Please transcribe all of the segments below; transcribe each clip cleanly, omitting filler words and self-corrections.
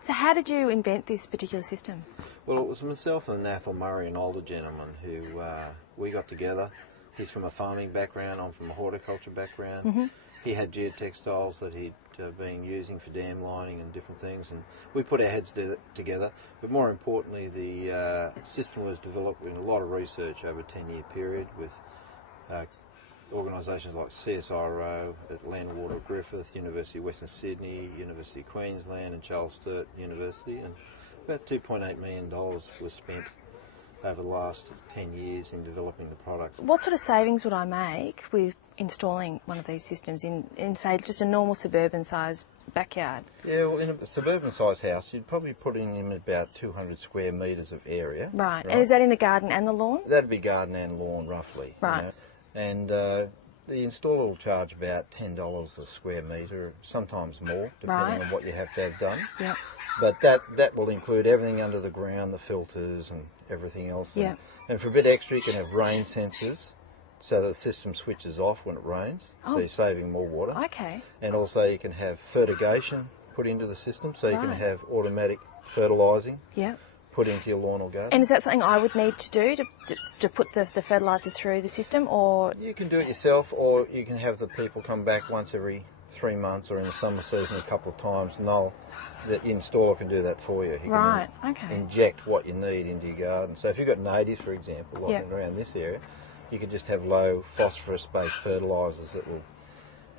So how did you invent this particular system? Well, it was myself and Nathal Murray, an older gentleman, who we got together. He's from a farming background, I'm from a horticulture background. Mm-hmm. He had geotextiles that he'd been using for dam lining and different things, and we put our heads together. But more importantly, the system was developed in a lot of research over a 10-year period with organisations like CSIRO, Land and Water at Griffith, University of Western Sydney, University of Queensland and Charles Sturt University, and about $2.8 million was spent over the last 10 years in developing the products. What sort of savings would I make with installing one of these systems in say, just a normal suburban size backyard? Yeah, well, in a suburban size house, you'd probably put in about 200 square metres of area. Right. And is that in the garden and the lawn? That'd be garden and lawn, roughly. Right. You know? And the installer will charge about $10 a square metre, sometimes more, depending on what you have to have done. Yep. But that will include everything under the ground, the filters and everything else. Yep. And for a bit extra, you can have rain sensors, so that the system switches off when it rains, so you're saving more water. Okay. And also you can have fertigation put into the system, so you can have automatic fertilising. Yep. Put into your lawn or garden. And is that something I would need to do to put the fertiliser through the system, or...? You can do it yourself, or you can have the people come back once every 3 months, or in the summer season a couple of times, and the installer can do that for you. He can inject what you need into your garden. So if you've got natives, for example, like around this area, you could just have low phosphorus-based fertilisers that will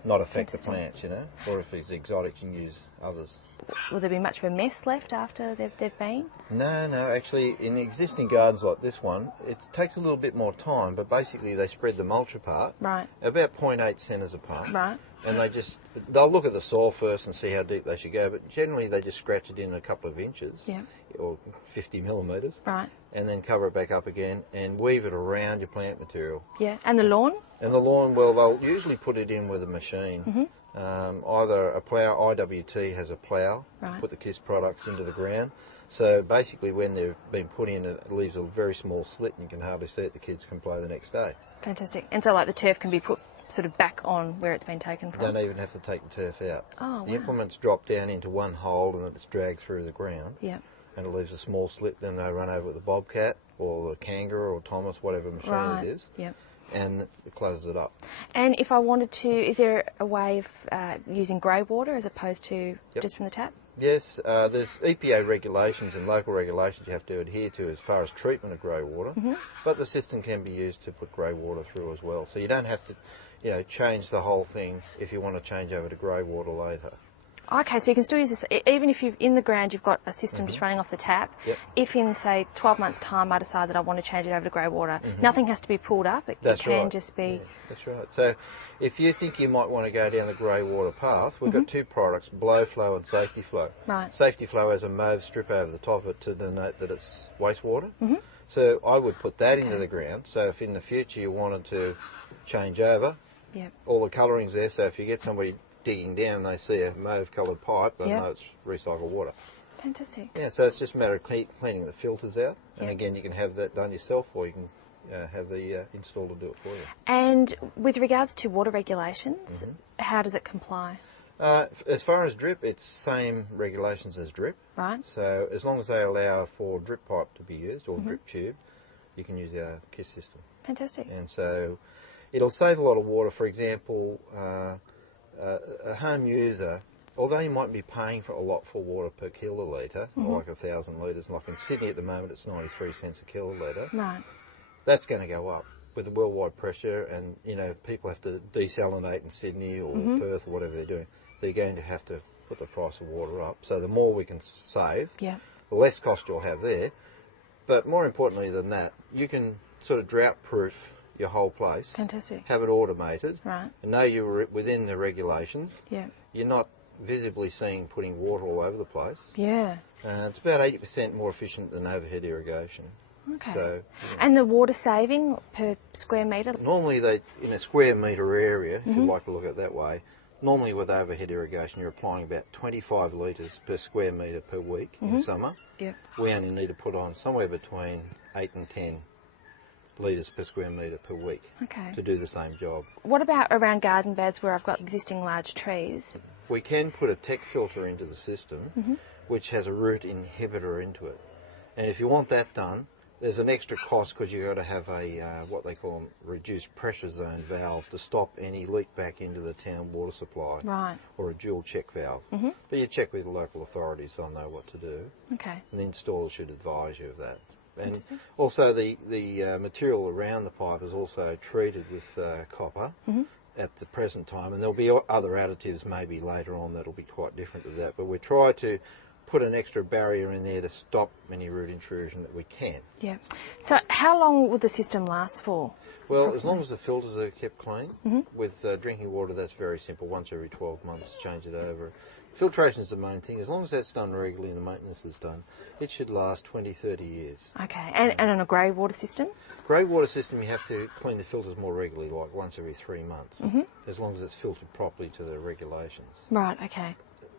not affect the plants, you know, or if it's exotic, you can use others. Will there be much of a mess left after they've been? No, actually in existing gardens like this one, it takes a little bit more time, but basically they spread the mulch apart, about 0.8 centres apart, and they'll look at the soil first and see how deep they should go, but generally they just scratch it in a couple of inches, or 50 millimetres, and then cover it back up again and weave it around your plant material. Yeah, and the lawn? And the lawn, well, they'll usually put it in with a machine. Either a plough, IWT has a plough, put the KISS products into the ground. So basically when they've been put in, it leaves a very small slit and you can hardly see it. The kids can play the next day. Fantastic. And so like the turf can be put sort of back on where it's been taken from? You don't even have to take the turf out. Oh, the implements drop down into one hole and then it's dragged through the ground. Yeah. And it leaves a small slit. Then they run over with the Bobcat or the Kangaroo or Thomas, whatever machine it is. Yep. And it closes it up. And if I wanted to, is there a way of using grey water as opposed to just from the tap? Yes, there's EPA regulations and local regulations you have to adhere to as far as treatment of grey water, but the system can be used to put grey water through as well. So you don't have to, change the whole thing if you want to change over to grey water later. Okay, so you can still use this, even if in the ground you've got a system just running off the tap, if in, say, 12 months' time I decide that I want to change it over to grey water, nothing has to be pulled up, it can just be... Yeah, that's right. So if you think you might want to go down the grey water path, we've got two products, Blow Flow and Safety Flow. Right. Safety Flow has a mauve strip over the top of it to denote that it's wastewater. So I would put that into the ground, so if in the future you wanted to change over, all the colouring's there, so if you get somebody digging down, they see a mauve-coloured pipe, they know it's recycled water. Fantastic. Yeah, so it's just a matter of cleaning the filters out, and again, you can have that done yourself, or you can have the installer do it for you. And with regards to water regulations, how does it comply? As far as drip, it's same regulations as drip. Right. So as long as they allow for drip pipe to be used, or drip tube, you can use our KISS system. Fantastic. And so it'll save a lot of water. For example, a home user, although you might be paying for a lot for water per kilolitre, like 1,000 litres, like in Sydney at the moment it's 93 cents a kilolitre, that's going to go up with the worldwide pressure, and people have to desalinate in Sydney or Perth or whatever they're doing. They're going to have to put the price of water up. So the more we can save, the less cost you'll have there. But more importantly than that, you can sort of drought-proof your whole place. Fantastic. Have it automated. Right. And know you're within the regulations. Yeah. You're not visibly seeing putting water all over the place. Yeah. It's about 80% more efficient than overhead irrigation. Okay. So, and the water saving per square metre? Normally, in a square metre area, if you like to look at it that way, normally with overhead irrigation, you're applying about 25 litres per square metre per week in summer. Yep. We only need to put on somewhere between 8 and 10 litres per square metre per week to do the same job. What about around garden beds where I've got existing large trees? we can put a tech filter into the system, which has a root inhibitor into it. And if you want that done, there's an extra cost because you've got to have a what they call a reduced pressure zone valve to stop any leak back into the town water supply, right, or a dual check valve. But you check with the local authorities; they'll know what to do. Okay. And the installer should advise you of that. And also the material around the pipe is also treated with copper at the present time, and there'll be other additives maybe later on that'll be quite different to that. But we try to put an extra barrier in there to stop any root intrusion that we can. Yeah. So how long would the system last for? Well, as long as the filters are kept clean. With drinking water, that's very simple. Once every 12 months, change it over. Filtration is the main thing. As long as that's done regularly and the maintenance is done, it should last 20, 30 years. Okay. And on a grey water system? Grey water system, you have to clean the filters more regularly, like once every 3 months, as long as it's filtered properly to the regulations. Right, okay.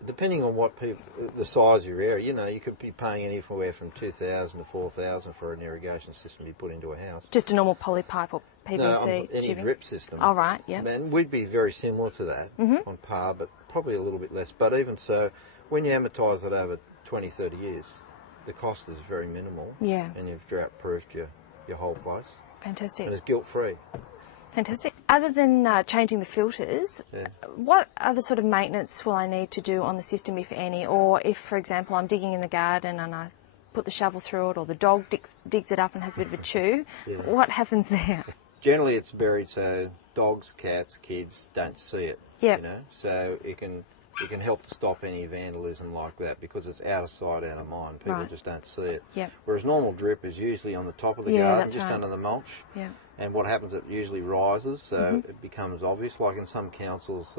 Depending on what the size of your area, you know, you could be paying anywhere from $2,000 to $4,000 for an irrigation system you put into a house. Just a normal poly pipe or PVC No, any tubing? drip system. Oh, right, yeah. And we'd be very similar to that on par, but probably a little bit less. But even so, when you amortise it over 20, 30 years, the cost is very minimal. Yeah. And you've drought-proofed your whole place. Fantastic. And it's guilt-free. Fantastic. Other than changing the filters, what other sort of maintenance will I need to do on the system, if any? Or if, for example, I'm digging in the garden and I put the shovel through it, or the dog digs it up and has a bit of a chew, what happens there? Generally, it's buried so dogs, cats, kids don't see it. Yep. You know, so it can help to stop any vandalism like that because it's out of sight, out of mind. People just don't see it. Yep. Whereas normal drip is usually on the top of the garden, just under the mulch. Yeah. And what happens, it usually rises, so it becomes obvious. Like in some councils,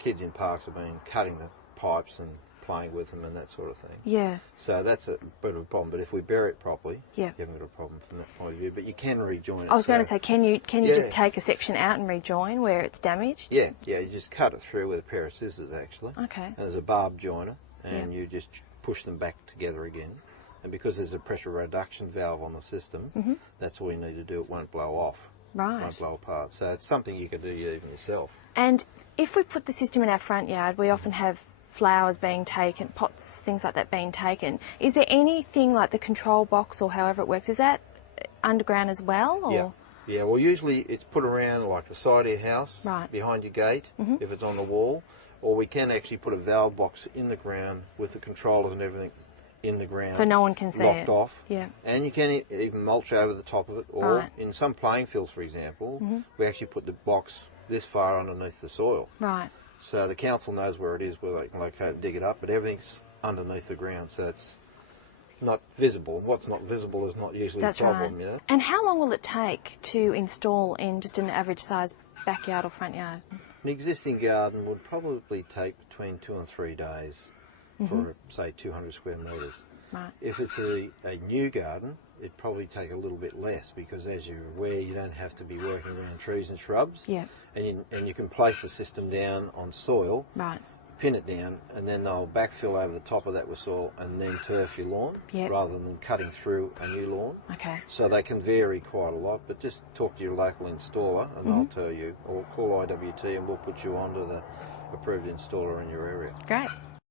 kids in parks have been cutting the pipes and playing with them and that sort of thing. Yeah. So that's a bit of a problem. But if we bury it properly, you haven't got a problem from that point of view. But you can rejoin it. I was going to say, can you just take a section out and rejoin where it's damaged? Yeah, you just cut it through with a pair of scissors, actually. Okay. And there's a barb joiner, and you just push them back together again. And because there's a pressure reduction valve on the system, that's all you need to do. It won't blow off. Right. It won't blow apart. So it's something you can do even yourself. And if we put the system in our front yard, we often have flowers being taken, pots, things like that being taken. Is there anything like the control box or however it works, is that underground as well? Or? Yeah, well usually it's put around like the side of your house, behind your gate, if it's on the wall, or we can actually put a valve box in the ground with the controllers and everything in the ground. So no one can see it. Locked off. Yeah. And you can even mulch over the top of it, or in some playing fields, for example, we actually put the box this far underneath the soil. Right. So the council knows where it is, where they can locate it, dig it up, but everything's underneath the ground, so it's not visible. What's not visible is not usually the problem, you know. And how long will it take to install in just an average size backyard or front yard? An existing garden would probably take between 2 and 3 days for, say, 200 square metres. Right. If it's a new garden, it'd probably take a little bit less because, as you're aware, you don't have to be working around trees and shrubs. Yeah. And you can place the system down on soil, pin it down, and then they'll backfill over the top of that with soil and then turf your lawn rather than cutting through a new lawn. Okay. So they can vary quite a lot, but just talk to your local installer and they'll tell you, or call IWT and we'll put you onto the approved installer in your area. Great.